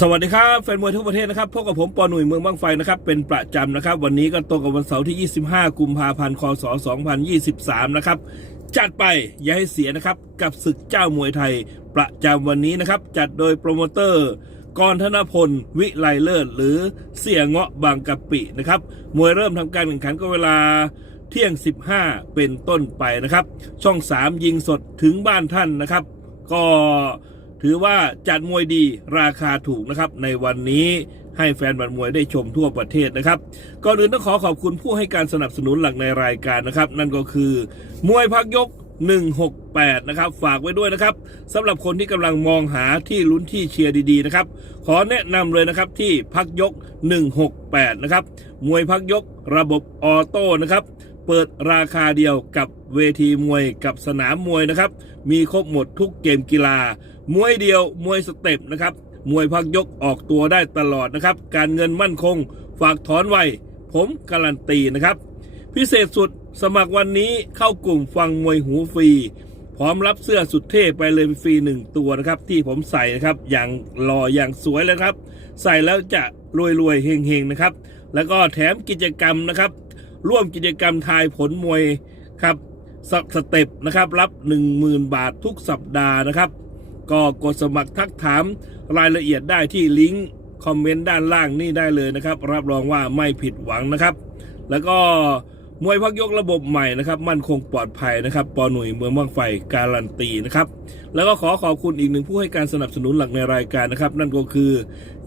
สวัสดีครับแฟนมวยทั่วประเทศนะครับพบกับผมปอหนุ่ยเมืองบางไฟนะครับเป็นประจำนะครับ วันนี้ก็ตรงกับวันเสาร์ที่ 25 กุมภาพันธ์คศ2023 นะครับ จัดไปอย่าให้เสียนะครับกับศึกเจ้ามวยไทยประจำวันนี้นะครับ จัดโดยโปรโมเตอร์กรธนพล วิไลเลิศ หรือเสี่ยเงาะบางกะปินะครับมวยเริ่มทำการแข่งขันก็เวลาเที่ยง 15 เป็นต้นไปนะครับ ช่อง 3 ยิงสดถึงบ้านท่านนะครับ ก็ ถือว่าจัดมวยดีราคาถูกนะครับ ในวันนี้ให้แฟนบัตรมวยได้ชมทั่วประเทศนะครับก่อนอื่นต้องขอขอบคุณผู้ให้การสนับสนุนหลักในรายการนะครับ นั่นก็คือ มวยพักยก 168 นะครับ ฝากไว้ด้วยนะครับสำหรับคนที่กำลังมองหาที่ลุ้นที่เชียร์ดีๆนะครับ ขอแนะนำเลยนะครับที่พักยก 168 นะครับ มวยพักยกระบบออโต้นะครับเปิดราคาเดียวกับเวทีมวยกับสนามมวยนะครับ มีครบหมดทุกเกมกีฬา มวยเดียวมวยสเต็ปนะครับ มวยพักยกออกตัวได้ตลอดนะครับ การเงินมั่นคง ฝากถอนไวผมการันตีนะครับ พิเศษสุดสมัครวันนี้เข้ากลุ่มฟังมวยหูฟรี พร้อมรับเสื้อสุดเท่ไปเลยฟรีหนึ่งตัวนะครับ ที่ผมใส่นะครับอย่างหล่ออย่างสวยเลยครับ ใส่แล้วจะรวยรวยเฮงเฮงๆนะครับ แล้วก็แถมกิจกรรมนะครับ ร่วมกิจกรรมทายผลมวยครับสสเต็ปนะครับรับ 10,000 บาททุกสัปดาห์นะครับ ก็กดสมัครทักถามรายละเอียดได้ที่ลิงก์คอมเมนต์ด้านล่างนี่ได้เลยนะครับ รับรองว่าไม่ผิดหวังนะครับ แล้วก็ มวยพักยกระบบใหม่นะครับ มั่นคงปลอดภัยนะครับปอหนุ่ยเมืองบางไฟการันตีนะครับ แล้วก็ขอขอบคุณอีกหนึ่งผู้ให้การสนับสนุนหลักในรายการนะครับ นั่นก็คือ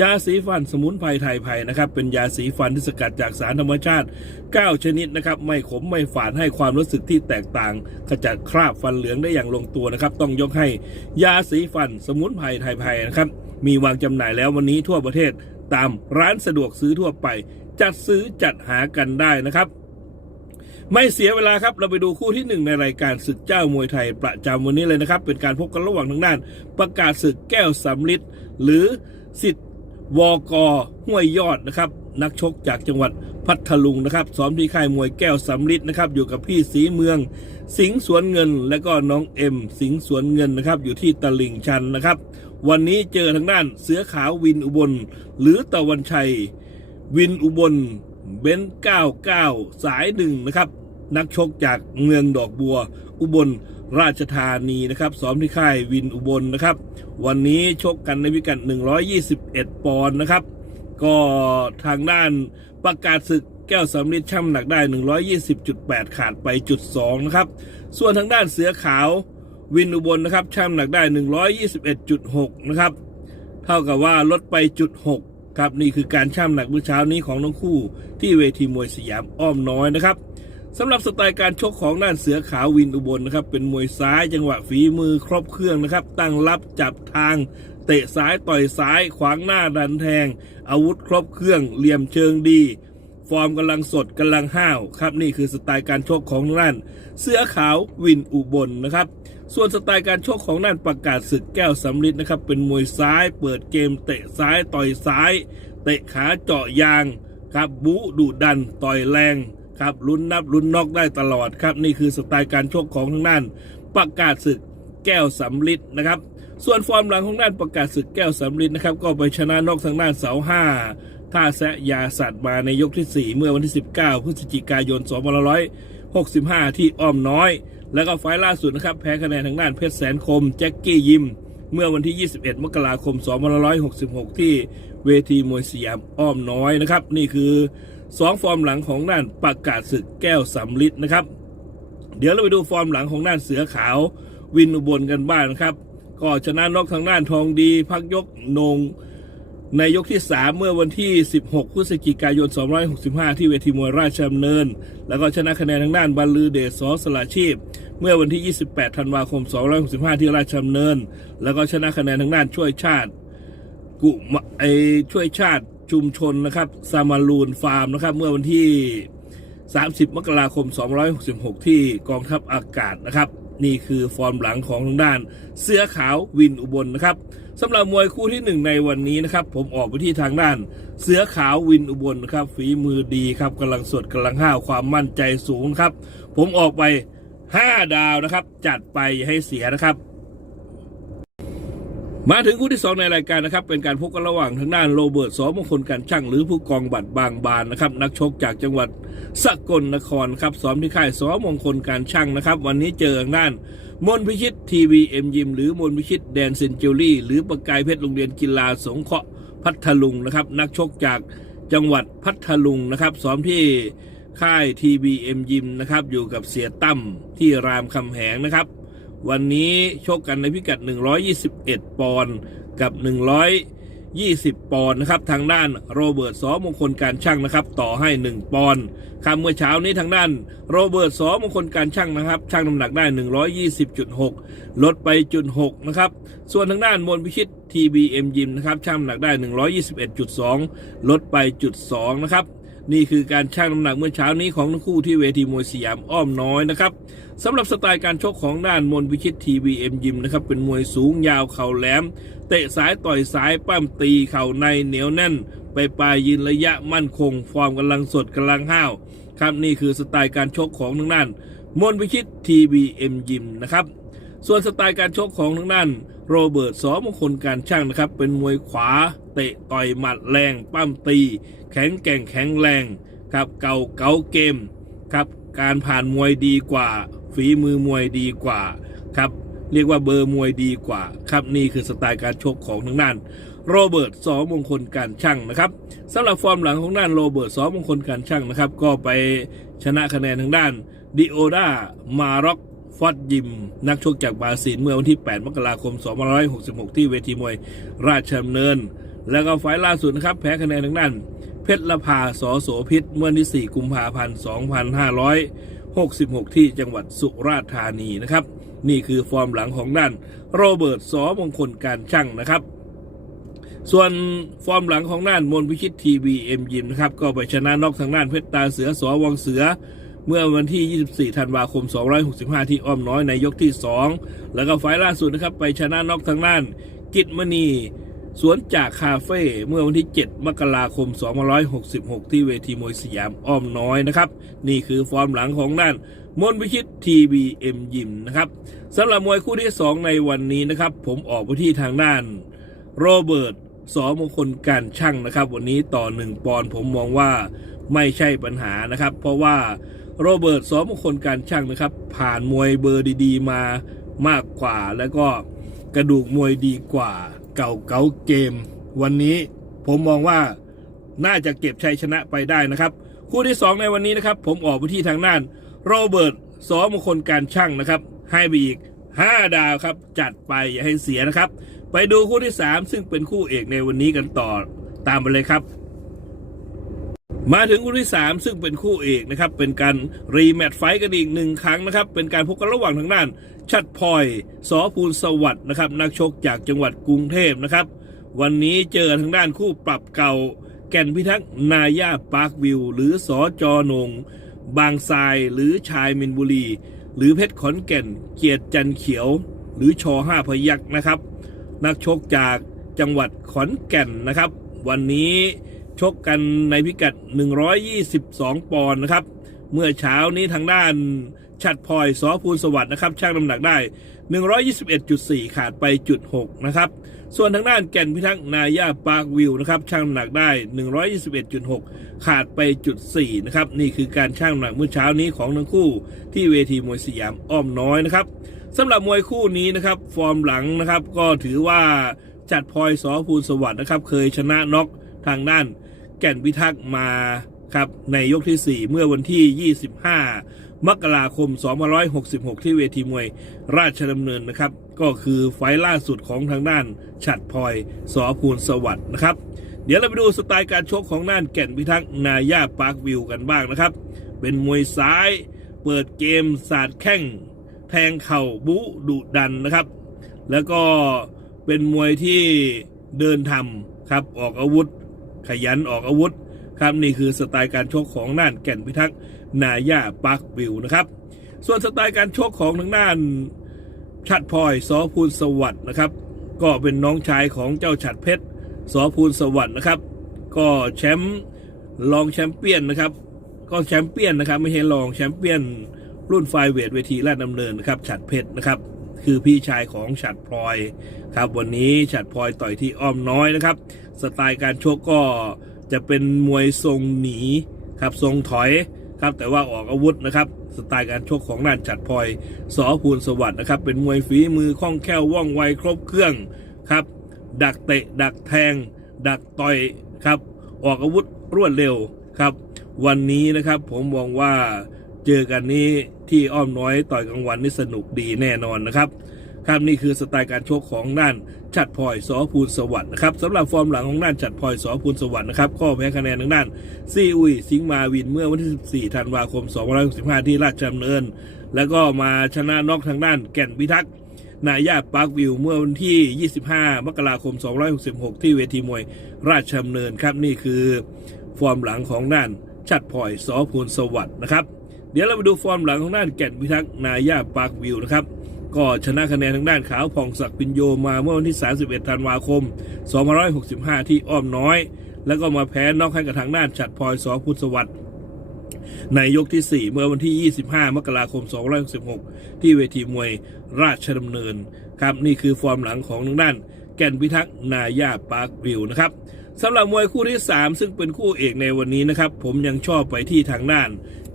ยาสีฟันสมุนไพรไทยไพรนะครับ เป็นยาสีฟันที่สกัดจากสารธรรมชาติ 9 ชนิดนะครับ ไม่ขมไม่ฝาดให้ความรู้สึกที่แตกต่าง ขจัดคราบฟันเหลืองได้อย่างลงตัวนะครับ ต้องยกให้ยาสีฟันสมุนไพรไทยไพรนะครับมีวางจำหน่ายแล้ววันนี้ทั่วประเทศ ตามร้านสะดวกซื้อทั่วไป จัดซื้อจัดหากันได้นะครับ ไม่เสียเวลาครับ เราไปดูคู่ที่หนึ่งในรายการศึกเจ้ามวยไทยประจำวันนี้เลยนะครับ เป็นการพบกันระหว่างทางด้าน ประกาศศึกแก้วสำลิดหรือสิทธิ์วอกอห้วยยอดนะครับ นักชกจากจังหวัดพัทลุงนะครับซ้อมที่ค่ายมวยแก้วสำลิดนะครับ อยู่กับพี่สีเมือง สิงห์สวนเงิน และก็น้องเอ็ม สิงห์สวนเงินนะครับ อยู่ที่ตลิ่งชันนะครับ วันนี้เจอทางด้านเสือขาววินอุบล หรือตะวันชัย วินอุบล เบนเก้าเก้าสายหนึ่งนะครับ นักชกจากเมืองดอกบัว อุบลราชธานีนะครับซ้อมที่ค่ายวินอุบลนะครับ วันนี้ชกกันในพิกัด 121 ปอนด์นะครับ ก็ทางด้านประกาศศึกแก้วสำลิดช่ำหนักได้ 120.8 ขาดไปจุด2นะครับ ส่วนทางด้านเสือขาววินอุบลนะครับช่ำหนักได้ 121.6 นะครับ เท่ากับว่าลดไปจุด6 ครับนี่คือการช่ำหนักเมื่อเช้านี้ของทั้งคู่ที่เวทีมวยสยามอ้อมน้อยนะครับสำหรับสไตล์การชกของด้านเสือขาววินอุบลนะครับ เป็นมวยซ้ายจังหวะฝีมือครบเครื่องนะครับ ตั้งรับจับทาง เตะซ้ายต่อยซ้ายขวางหน้าดันแทง อาวุธครบเครื่องเหลี่ยมเชิงดี ฟอร์มกำลังสดกำลังห้าวครับนี่คือสไตล์การชกของด้านเสื้อขาววินอุบลนนะครับ ส่วนสไตล์การชกของด้านประกาศศึกแก้วสำลิดนะครับ เป็นมวยซ้ายเปิดเกมเตะซ้ายต่อยซ้าย เตะขาเจาะยางครับบูดุดันต่อยแรงครับลุ้นนับลุ้นนอกได้ตลอดครับ นี่คือสไตล์การชกของทางด้าน ประกาศศึกแก้วสำลิดนะครับ ส่วนฟอร์มหลังของด้านประกาศศึกแก้วสำลิดนะครับ ก็ไปชนะนอกทางด้านเสาห้า ท่าแซะยาสัตว์มาในยกที่ 4 เมื่อวันที่ 19 พฤศจิกายน 2565 ที่อ้อมน้อย แล้วก็ไฟล์ล่าสุดนะครับแพ้คะแนนทางด้านเพชรแสนคม แจ็คกี้ยิม เมื่อวันที่ 21 มกราคม 2566 ที่เวทีมวยสยามอ้อมน้อยนะครับ นี่คือ 2 ฟอร์มหลังของด้านประกาศศึกแก้วสำลิดนะครับ เดี๋ยวเราไปดูฟอร์มหลังของด้านเสือขาววินอุบลกันบ้างนะครับ ก็ชนะนอกทางด้านทองดี พักยกนง ในยกที่ 3 เมื่อวันที่ 16 พฤศจิกายน 265 ที่เวทีมวยราชดำเนิน แล้วก็ชนะคะแนนทางด้านบรรลือเดชสอสละชีพ เมื่อวันที่ 28 ธันวาคม 265 ที่ราชดำเนิน แล้วก็ชนะคะแนนทางด้านช่วยชาติ กุมไอช่วยชาติชุมชนนะครับซามารูนฟาร์มนะครับเมื่อวันที่ 30 มกราคม 266 ที่กองทัพอากาศนะครับ นี่คือฟอร์มหลังของทางด้าน เสื้อขาววินอุบลนะครับสำหรับมวยคู่ที่หนึ่งในวันนี้นะครับผมออกไปที่ทางด้าน เสือขาววินอุบลนะครับฝีมือดีครับกำลังสดกำลังห้าวความมั่นใจสูงครับ ผมออกไป 5 ดาวนะครับ จัดไปอย่าให้เสียนะครับ มาถึงคู่ที่สองในรายการนะครับ เป็นการพบกันระหว่างทางด้านโรเบิร์ตสอมงคลการช่างหรือผู้กองบัตรบางบานนะครับ นักชกจากจังหวัดสกลนครครับซ้อมที่ค่ายสอมงคลการช่างนะครับ วันนี้เจอทางด้านมนพิชิตทีวีเอ็มยิมหรือมนพิชิตแดนเซนเจอรี่ หรือประกายเพชรโรงเรียนกีฬาสงเคราะห์พัทลุงนะครับ นักชกจากจังหวัดพัทลุงนะครับซ้อมที่ค่าย TBM ยิมนะครับอยู่กับเสียตั้มที่รามคำแหงนะครับ วันนี้ชกกันในพิกัด 121 ปอนด์กับ 120 ปอนด์นะครับ ทางด้านโรเบิร์ตสอมงคลการช่างนะครับ ต่อให้ 1 ปอนด์ครับเมื่อเช้านี้ทางด้านโรเบิร์ตสอมงคลการช่างนะครับช่างน้ำหนักได้ 120.6 ลดไปจุด6นะครับ ส่วนทางด้านมนพิชิต TBM ยิมนะครับช่างน้ำหนักได้ 121.2 ลดไปจุด2นะครับ นี่คือการชั่งน้ำหนักเมื่อเช้านี้ของทั้งคู่ที่เวทีมวยสยามอ้อมน้อยนะครับสำหรับสไตล์การชกของด้านมนพิชิตทีวีเอ็มยิมนะครับเป็นมวยสูงยาวเข่าแหลม เตะซ้ายต่อยซ้ายปั้มตีเข่าในเหนียวแน่น ไปปลายยืนระยะมั่นคง ฟอร์มกำลังสดกำลังห้าวครับนี่คือสไตล์การชกของทางด้านมนพิชิตทีวีเอ็มยิมนะครับส่วนสไตล์การชกของทางด้าน โรเบิร์ตสอมงคลการช่างนะครับ เป็นมวยขวา เตะต่อยหมัดแรงปั้มตี แข็งแกร่งแข็งแรงครับเก่าเก่าเกมครับการผ่านมวยดีกว่า ฝีมือมวยดีกว่าครับเรียกว่าเบอร์มวยดีกว่าครับนี่คือสไตล์การชกของทางด้านโรเบิร์ตสอมงคลการช่างนะครับสำหรับฟอร์มหลังของด้านโรเบิร์ตสอมงคลการช่างนะครับ ก็ไปชนะคะแนนทางด้านดิโอดามาร็อก ฟอดยิม นักชกจากบราซิลเมื่อวันที่ 8 มกราคม 2566 ที่เวทีมวยราชดำเนิน แล้วก็ไฟล์ล่าสุดนะครับ แพ้คะแนนทางด้าน เพชรละพาสอโสพิษเมื่อวันที่ 4 กุมภาพันธ์ 2566 ที่จังหวัดสุราษฎร์ธานีนะครับ นี่คือฟอร์มหลังของด้านโรเบิร์ตสอมงคลการช่างนะครับ ส่วนฟอร์มหลังของด้านมนพิชิตทีวีเอ็มยิมนะครับก็ไปชนะนอกทางด้านเพชรตาเสือสอวังเสือ เมื่อวันที่ 24 ธันวาคม 265 ที่อ้อมน้อยในยกที่ 2 แล้วก็ไฟล์ล่าสุดนะครับ ไปชนะนอกทางด้าน กิตมณีสวนจากคาเฟ่เมื่อวันที่ 7 มกราคม 2566 ที่เวทีมวยสยามอ้อมน้อยนะครับ นี่คือฟอร์มหลังของด้านมนพิชิตทีบีเอ็มยิมนะครับสำหรับมวยคู่ที่ 2 ในวันนี้นะครับ ผมออกไปที่ทางด้านโรเบิร์ตสอมงคลการช่างนะครับ วันนี้ต่อหนึ่งปอนด์ผมมองว่าไม่ใช่ปัญหานะครับ เพราะว่า โรเบิร์ตสอมงคลการช่างนะครับ ผ่านมวยเบอร์ดีๆ มามากกว่า แล้วก็กระดูกมวยดีกว่า เก่าเก่าเกม วันนี้ผมมองว่าน่าจะเก็บชัยชนะไปได้นะครับ คู่ที่ 2 ในวันนี้นะครับ ผมออกไปที่ทางด้านโรเบิร์ตสอมงคลการช่างนะครับ ให้ไปอีก 5 ดาวครับ จัดไปอย่าให้เสียนะครับ ไปดูคู่ที่ 3 ซึ่งเป็นคู่เอกในวันนี้กันต่อตามไปเลยครับ มาถึงคู่ที่ 3 ซึ่งเป็นคู่เอกนะครับ เป็นการรีแมตช์ไฟกันอีกหนึ่งครั้งนะครับ เป็นการพบกันระหว่างทางด้าน ชัดพลอยสอภูลสวัสด์นะครับ นักชกจากจังหวัดกรุงเทพนะครับ วันนี้เจอทางด้านคู่ปรับเก่า แก่นพิทักษ์นาย่าปาร์ควิว หรือสอจอนง บางทรายหรือชายมินบุรี หรือเพชรขอนแก่น เกียรติจันเขียว หรือชอห้าพยักษ์นะครับ นักชกจากจังหวัดขอนแก่นนะครับ วันนี้ ชกกันในพิกัด 122 ปอนด์นะครับ เมื่อเช้านี้ทางด้านชัดพลอยสอภูลสวัสดิ์นะครับช่างน้ำหนักได้ 121.4 ขาดไปจุด6นะครับ ส่วนทางด้านแก่นพิทักษ์นายาปาร์ควิวนะครับช่างน้ำหนักได้ 121.6 ขาดไปจุด4นะครับนี่คือการช่างน้ำหนักเมื่อเช้านี้ของทั้งคู่ที่เวทีมวยสยามอ้อมน้อยนะครับสำหรับมวยคู่นี้นะครับฟอร์มหลังนะครับก็ถือว่าจัดพลอยสอภูลสวัสดิ์นะครับเคยชนะน็อก ทางด้านแก่นพิทักษ์มาครับในยกที่ 4 เมื่อวันที่ 25 มกราคม 2566 ที่เวทีมวยราชดำเนินนะครับ ก็คือไฟล่าสุดของทางด้านฉัดพลอยสอภูลสวัสด์นะครับ เดี๋ยวเราไปดูสไตล์การชกของด้านแก่นพิทักษ์นาย่าปาร์ควิวกันบ้างนะครับ เป็นมวยซ้าย เปิดเกมสาดแข้ง แทงเข่าบุดุดันนะครับ แล้วก็เป็นมวยที่เดินทำครับออกอาวุธ ขยันออกอาวุธ ครับนี่คือสไตล์การชกของด้านแก่นพิทักษ์นาย่าปาร์ควิวนะครับ ส่วนสไตล์การชกของทางด้านชัดพลอยสอภูลสวัสด์นะครับ ก็เป็นน้องชายของเจ้าฉัดเพชรสอภูลสวัสด์นะครับ ก็แชมป์รองแชมเปี้ยนนะครับ ก็แชมเปี้ยนนะครับ ไม่ใช่รองแชมเปี้ยนรุ่นไฟเวทเวทีราชดำเนินนะครับฉัดเพชรนะครับ คือพี่ชายของฉัดพลอยครับ วันนี้ฉัดพลอยต่อยที่อ้อมน้อยนะครับ สไตล์การชกก็จะเป็นมวยทรงหนีครับทรงถอยครับแต่ว่าออกอาวุธนะครับ สไตล์การชกของน่านฉัดพลอยสอภูลสวัสดิ์นะครับ เป็นมวยฝีมือคล่องแคล่วว่องไวครบเครื่องครับ ดักเตะ ดักแทง ดักต่อยครับ ออกอาวุธรวดเร็วครับ วันนี้นะครับผมมองว่าเจอกันนี้ ที่อ้อมน้อยต่อยกลางวันนี่สนุกดีแน่นอนนะครับครับนี่คือสไตล์การชกของน่านฉัดพลอยสอภูลสวัสดิ์นะครับสำหรับฟอร์มหลังของน่านฉัดพลอยสอภูลสวัสดิ์นะครับก็แพ้คะแนนทางด้านซีอุยสิงมาวินเมื่อวันที่ 14 ธันวาคม 2565 ที่ราชดำเนิน แล้วก็มาชนะน็อกทางด้านแก่นพิทักษ์นายาปาร์ควิวเมื่อวันที่ 25 มกราคม 2566 ที่เวทีมวยราชดำเนินครับนี่คือ ฟอร์มหลังของน่านชัดพลอยสอภูลสวัสดิ์นะครับ เดี๋ยวเราไปดูฟอร์มหลังของน่านแก่นพิทักษ์นายาปาร์ควิวนะครับก็ชนะคะแนนทางด้านขาวผ่องศักดิ์ปิญโยมาเมื่อวันที่ 31 ธันวาคม 2565 ที่อ้อมน้อย แล้วก็มาแพ้น็อกให้กับทางด้านฉัดพลอยสอพุทธสวัสดิ์ในยกที่ 4 เมื่อวันที่ 25 มกราคม 2566 ที่เวทีมวยราชดำเนิน ครับ นี่คือฟอร์มหลังของทางด้าน แก่นพิทักษ์นายาปาร์ควิวนะครับสำหรับมวยคู่ที่ 3 ซึ่งเป็นคู่เอกในวันนี้นะครับ ผมยังชอบไปที่ทางด้าน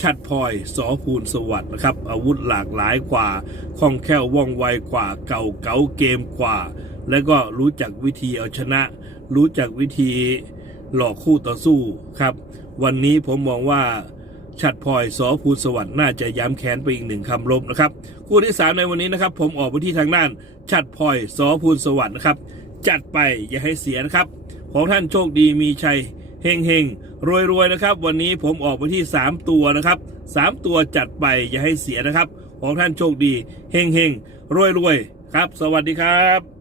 ชัดพลอยสอภูลสวัสด์นะครับ อาวุธหลากหลายกว่าคล่องแคล่วว่องไวกว่าเก่าเก๋าเกมกว่า และก็รู้จักวิธีเอาชนะ รู้จักวิธีหลอกคู่ต่อสู้ครับ วันนี้ผมมองว่า ชัดพลอยสอภูลสวัสด์น่าจะย้ำแค้นไปอีกหนึ่งคำลบนะครับคู่ที่สามในวันนี้นะครับ ผมออกไปที่ทางด้านชัดพลอยสอภูลสวัสด์นะครับ จัดไปอย่าให้เสียนะครับ ของท่านโชคดีมีชัยเฮงเฮงรวยรวยนะครับ วันนี้ผมออกไปที่ 3 ตัวนะครับ 3 ตัวจัดไปอย่าให้เสียนะครับ ของท่านโชคดีเฮงเฮงรวยรวยครับ สวัสดีครับ